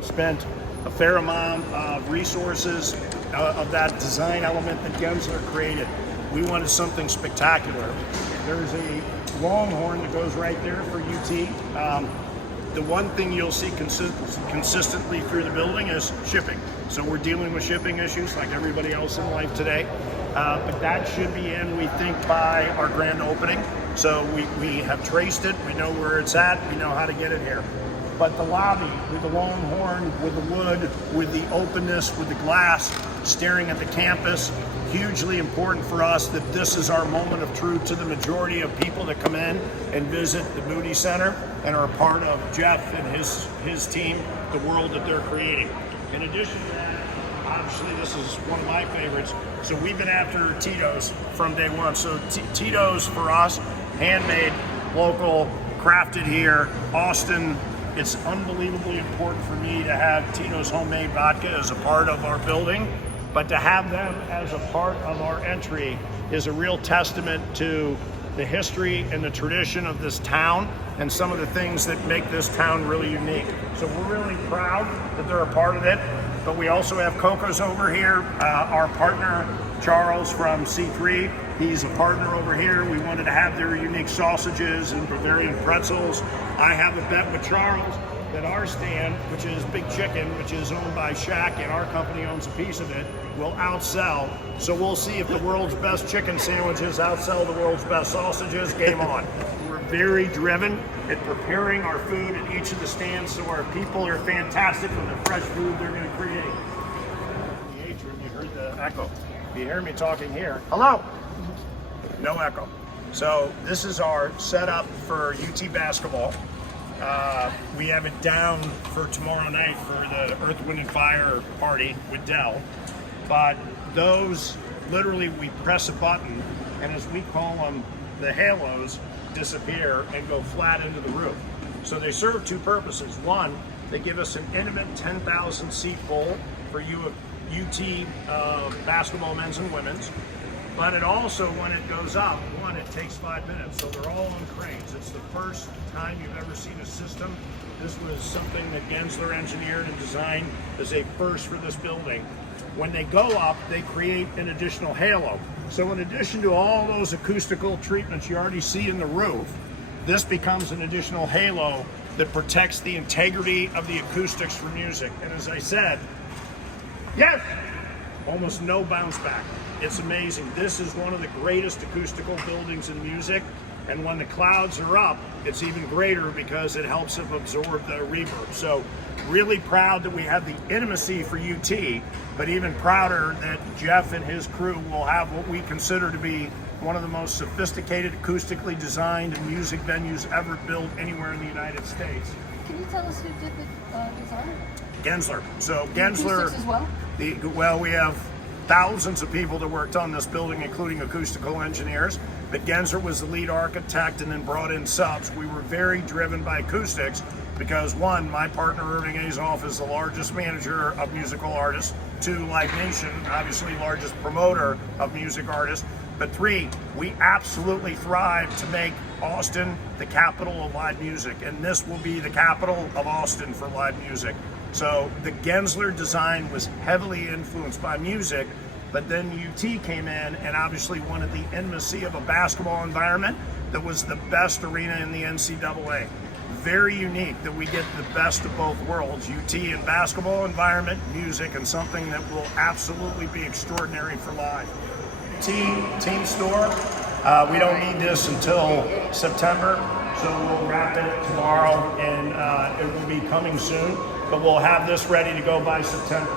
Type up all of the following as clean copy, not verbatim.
Spent a fair amount of resources of that design element that Gensler created. We wanted something spectacular. There's a longhorn that goes right there for UT. The one thing you'll see consistently through the building is shipping. So we're dealing with shipping issues like everybody else in life today. But that should be in, we think, by our grand opening. So we have traced it, we know where it's at, we know how to get it here. But the lobby, with the longhorn, with the wood, with the openness, with the glass, staring at the campus, hugely important for us that this is our moment of truth to the majority of people that come in and visit the Moody Center and are a part of Jeff and his team, the world that they're creating. In addition to that, obviously this is one of my favorites. So we've been after Tito's from day one. So Tito's for us, handmade, local, crafted here, Austin. It's unbelievably important for me to have Tito's homemade vodka as a part of our building, but to have them as a part of our entry is a real testament to the history and the tradition of this town and some of the things that make this town really unique. So we're really proud that they're a part of it, but we also have Coco's over here, our partner Charles from C3. He's a partner over here. We wanted to have their unique sausages and Bavarian pretzels. I have a bet with Charles that our stand, which is Big Chicken, which is owned by Shaq, and our company owns a piece of it, will outsell. So we'll see if the world's best chicken sandwiches outsell the world's best sausages. Game on. We're very driven at preparing our food at each of the stands, so our people are fantastic with the fresh food they're going to create. In the atrium, you heard the echo. If you hear me talking here, hello. No echo. So this is our setup for UT basketball. We have it down for tomorrow night for the Earth, Wind, and Fire party with Dell. But those, literally we press a button, and as we call them, the halos disappear and go flat into the roof. So they serve two purposes. One, they give us an intimate 10,000 seat bowl for UT basketball, men's and women's. But it also, when it goes up, one, it takes 5 minutes. So they're all on cranes. It's the first time you've ever seen a system. This was something that Gensler engineered and designed as a first for this building. When they go up, they create an additional halo. So in addition to all those acoustical treatments you already see in the roof, this becomes an additional halo that protects the integrity of the acoustics for music. And as I said, yes, almost no bounce back. It's amazing. This is one of the greatest acoustical buildings in music, and when the clouds are up, it's even greater because it helps it absorb the reverb. So really proud that we have the intimacy for UT, but even prouder that Jeff and his crew will have what we consider to be one of the most sophisticated, acoustically designed music venues ever built anywhere in the United States. Can you tell us who did the design? Gensler. So Gensler, Acoustics as well? Well, we have thousands of people that worked on this building, including acoustical engineers, but Gensler was the lead architect and then brought in subs. We were very driven by acoustics because one, my partner Irving Azoff is the largest manager of musical artists. Two, Live Nation, obviously largest promoter of music artists. But three, we absolutely thrive to make Austin the capital of live music, and this will be the capital of Austin for live music. So the Gensler design was heavily influenced by music, but then UT came in and obviously wanted the intimacy of a basketball environment that was the best arena in the NCAA. Very unique that we get the best of both worlds, UT and basketball environment, music, and something that will absolutely be extraordinary for live. Team store, we don't need this until September, so we'll wrap it tomorrow and it will be coming soon. But we'll have this ready to go by September.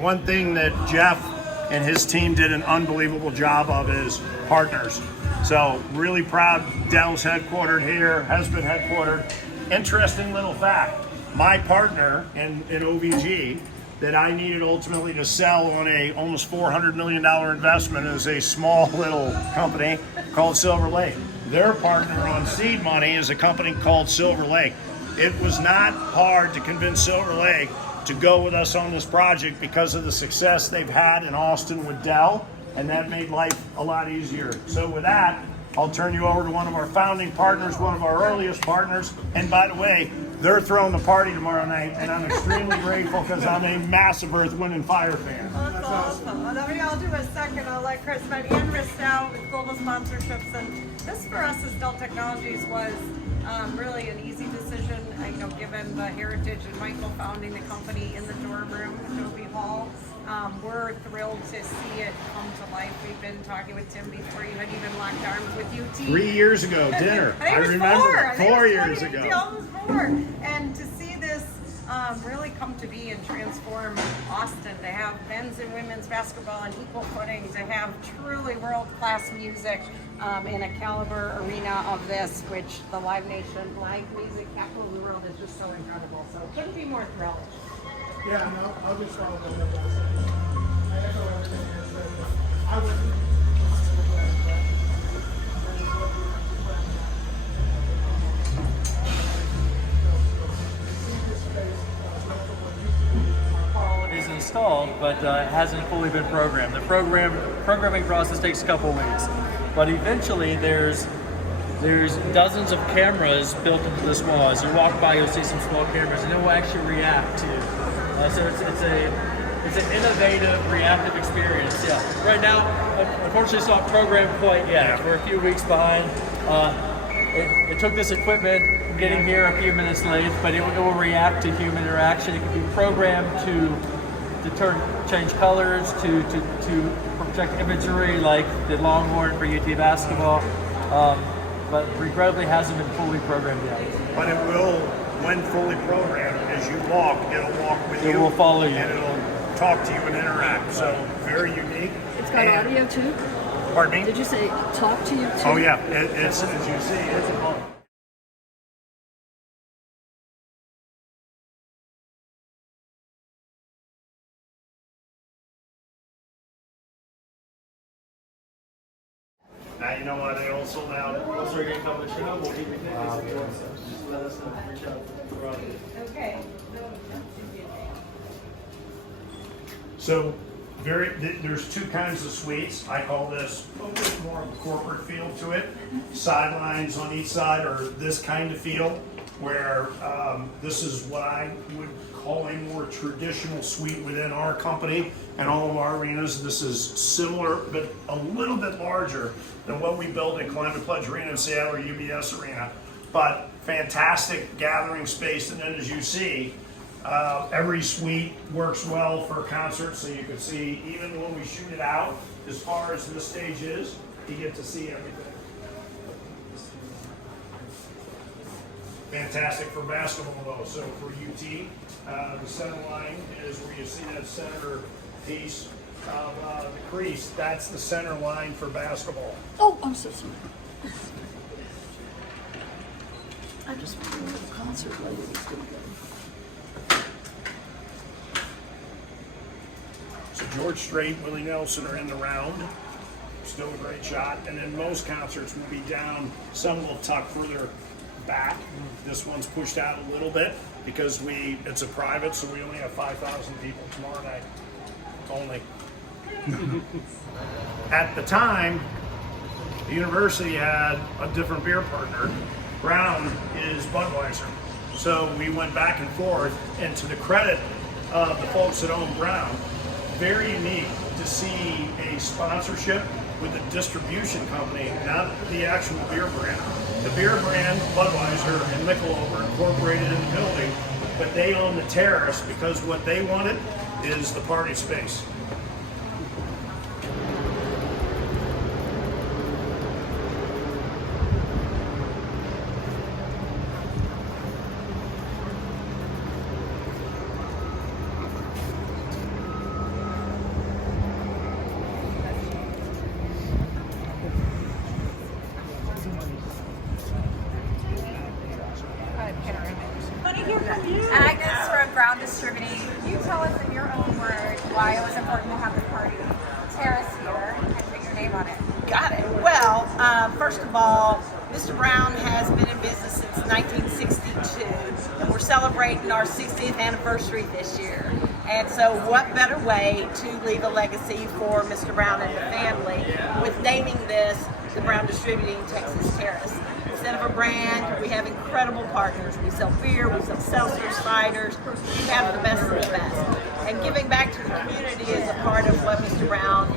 One thing that Jeff and his team did an unbelievable job of is partners. So really proud Dell's headquartered here, has been headquartered. Interesting little fact, my partner in OVG that I needed ultimately to sell on a almost $400 million investment is a small little company called Silver Lake. Their partner on seed money is a company called Silver Lake. It was not hard to convince Silver Lake to go with us on this project because of the success they've had in Austin with Dell, and that made life a lot easier. So with that, I'll turn you over to one of our founding partners, one of our earliest partners, and by the way, they're throwing the party tomorrow night, and I'm extremely grateful because I'm a massive Earth, Wind, and Fire fan. That's awesome. Well, maybe I'll do a second. I'll let Chris, but Ian missed out with global sponsorships, and this for us as Dell Technologies was really an easy decision, given the heritage and Michael founding the company in the dorm room, Adobe Hall. We're thrilled to see it come to life. We've been talking with Tim before you had even locked arms with UT. 3 years ago, dinner. I remember. 4 years ago. Almost 4. And to see this really come to be and transform Austin, to have men's and women's basketball on equal footing, to have truly world-class music in a caliber arena of this, which the Live Nation, live music, capital of the world is just so incredible. So couldn't be more thrilled. Yeah, no, I'll just follow the middle. I echo everything you said. I would. Is installed, but it hasn't fully been programmed. The programming process takes a couple weeks, but eventually there's dozens of cameras built into this wall. As you walk by, you'll see some small cameras, and it will actually react to you. So it's an innovative, reactive experience. Yeah. Right now, unfortunately, it's not programmed quite yet. We're a few weeks behind. It took this equipment getting here a few minutes late, but it will react to human interaction. It can be programmed to change colors, to project imagery like the Longhorn for UT basketball, but regrettably hasn't been fully programmed yet. But it will, when fully programmed, as you walk, it'll walk with you. It will follow you. And it'll talk to you and interact. So very unique. It's got audio too? Pardon me? Did you say talk to you too? Oh yeah, it's as you see, it's a Now you know why they all sold out. Also, you're going to come to the show. We'll keep you just let us know. Reach out. We're on it. Okay. So there's two kinds of suites. I call this a bit more of a corporate feel to it. Sidelines on each side are this kind of feel, where this is what I would call a more traditional suite within our company and all of our arenas. This is similar, but a little bit larger than what we built at Climate Pledge Arena in Seattle or UBS Arena. But fantastic gathering space, and then as you see, every suite works well for concerts, so you can see, even when we shoot it out, as far as this stage is, you get to see everything. Fantastic for basketball though. So for UT, the center line is where you see that center piece of the crease. That's the center line for basketball. Oh, I'm so sorry. I just went to the concert later. It's gonna go. So George Strait, Willie Nelson are in the round. Still a great shot. And then most concerts will be down. Some will tuck further back. This one's pushed out a little bit because it's a private, so we only have 5,000 people tomorrow night. Only. At the time, the university had a different beer partner. Brown is Budweiser. So we went back and forth, and to the credit of the folks that own Brown, very unique to see a sponsorship with a distribution company, not the actual beer brand. The beer brand, Budweiser and Michelob, were incorporated in the building, but they own the terrace because what they wanted is the party space. Agnes from Ground Distributing. You tell us in your Got it. Well, first of all, Mr. Brown has been in business since 1962, and we're celebrating our 60th anniversary this year. And so what better way to leave a legacy for Mr. Brown and the family with naming this the Brown Distributing Texas Terrace. Instead of a brand, we have incredible partners. We sell beer, we sell seltzers, ciders, we have the best of the best. And giving back to the community is a part of what Mr. Brown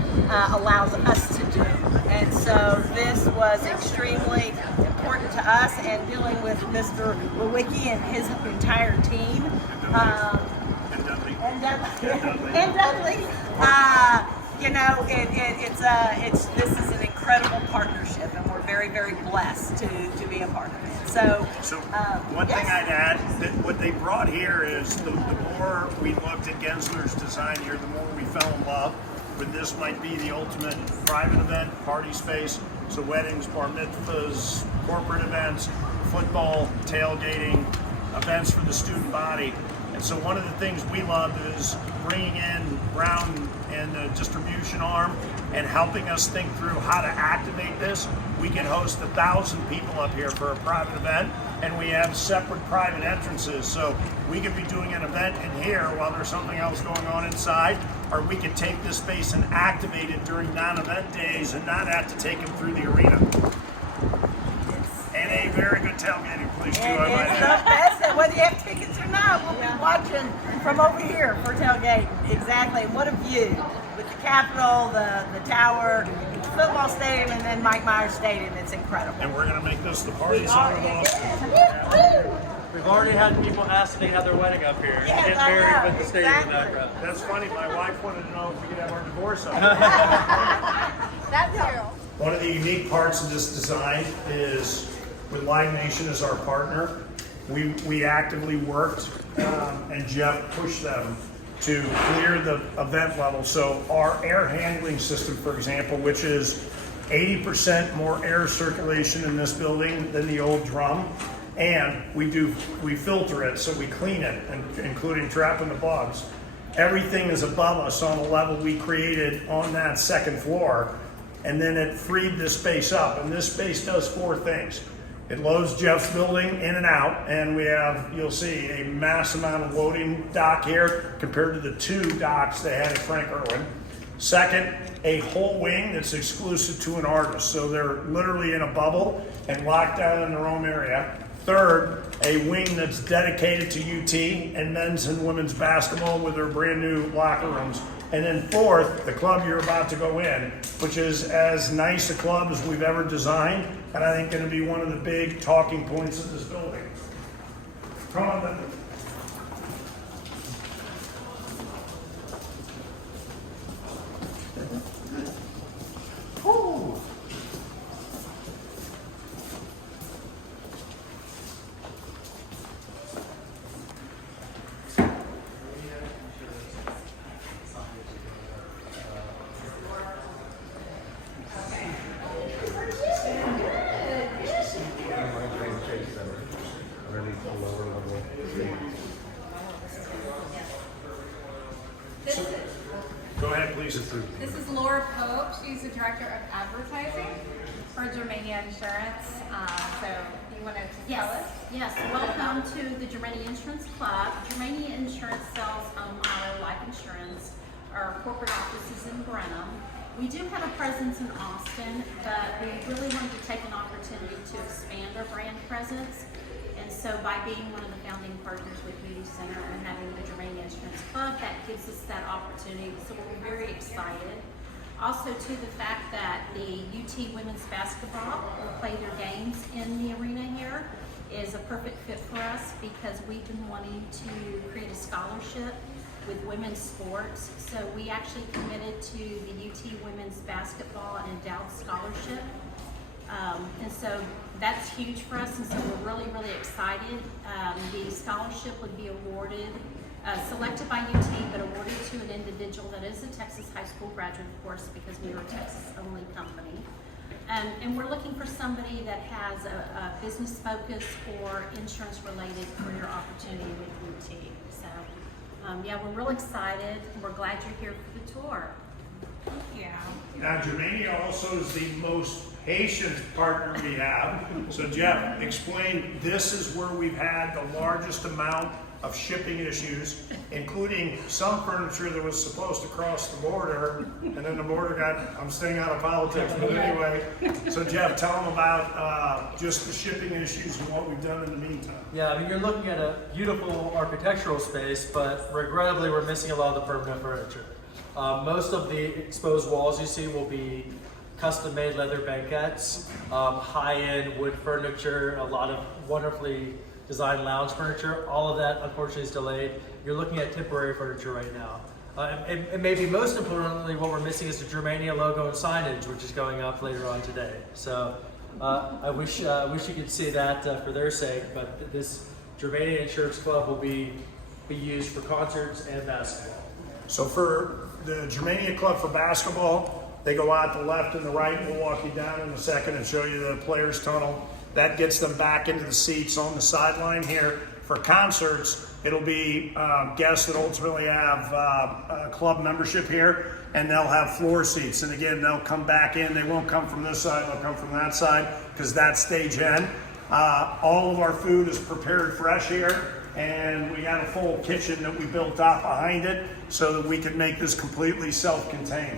allows us to do. And so this was extremely important to us, and dealing with Mr. Lewicki and his entire team. And Dudley. You know, this is an incredible partnership, and we're very, very blessed to be a part of it. So one thing I'd add, that what they brought here is the more we looked at Gensler's design here, the more we fell in love with this. Might be the ultimate private event, party space. So weddings, bar mitzvahs, corporate events, football, tailgating, events for the student body. And so one of the things we love is bringing in Brown and the distribution arm and helping us think through how to activate this. We can host 1,000 people up here for a private event, and we have separate private entrances. So we could be doing an event in here while there's something else going on inside, or we could take this space and activate it during non-event days and not have to take them through the arena. And a very good tailgating place too, I might add. And whether you have tickets or not, we'll be watching from over here for tailgating. Exactly. And what a view with the Capitol, the Tower, the football stadium, and then Mike Myers Stadium. It's incredible. And we're going to make this the party song of all. We've already had people ask if they had their wedding up here. Yes, Get I married know, with the stadium exactly. background. That's funny. My wife wanted to know if we could have our divorce up. That's true. One of the unique parts of this design is with Live Nation as our partner, we actively worked and Jeff pushed them to clear the event level. So our air handling system, for example, which is 80% more air circulation in this building than the old drum, and we filter it, so we clean it, including trapping the bugs. Everything is above us on a level we created on that second floor, and then it freed this space up. And this space does 4 things. It loads Jeff's building in and out, and we have, you'll see, a mass amount of loading dock here compared to the 2 docks they had at Frank Irwin. Second, a whole wing that's exclusive to an artist. So they're literally in a bubble and locked down in their own area. Third, a wing that's dedicated to UT and men's and women's basketball with their brand new locker rooms. And then fourth, the club you're about to go in, which is as nice a club as we've ever designed, and I think going to be one of the big talking points of this building. Come on, then. Whew. Go ahead, please. This is Laura Pope. She's the director of advertising for Germania Insurance. So you want to tell us? Yes, welcome to the Germania Insurance Club. Germania Insurance sells home, auto, life insurance. Our corporate office is in Brenham. We do have a presence in Austin, but we really wanted to take an opportunity to expand our brand presence. And so by being one of the founding partners with Moody Center and having the Germania Insurance Club, that gives us that opportunity. So we're very excited. Also to the fact that the UT women's basketball will play their games in the arena here is a perfect fit for us because we've been wanting to create a scholarship with women's sports. So we actually committed to the UT women's basketball and endowed scholarship. And so that's huge for us, and so we're really, really excited. The scholarship would be awarded, selected by UT, but awarded to an individual that is a Texas high school graduate, of course, because we are a Texas-only company. And we're looking for somebody that has a business focus or insurance-related career opportunity with UT. So, yeah, we're real excited, and we're glad you're here for the tour. Yeah. Now, Germania also is the most patient partner we have. So Jeff, explain, this is where we've had the largest amount of shipping issues, including some furniture that was supposed to cross the border, and then the border got, I'm staying out of politics, but anyway. So Jeff, tell them about just the shipping issues and what we've done in the meantime. Yeah, I mean, you're looking at a beautiful architectural space, but regrettably, we're missing a lot of the permanent furniture. Most of the exposed walls you see will be custom-made leather banquettes, high-end wood furniture, a lot of wonderfully designed lounge furniture. All of that, unfortunately, is delayed. You're looking at temporary furniture right now. And maybe most importantly, what we're missing is the Germania logo and signage, which is going up later on today. So I wish you could see that for their sake, but this Germania Insurance Club will be used for concerts and basketball. So for the Germania Club for basketball, they go out the left and the right. We'll walk you down in a second and show you the players' tunnel. That gets them back into the seats on the sideline here. For concerts, it'll be guests that ultimately have club membership here, and they'll have floor seats. And again, they'll come back in. They won't come from this side, they'll come from that side, because that's stage end. All of our food is prepared fresh here, and we got a full kitchen that we built out behind it so that we can make this completely self-contained.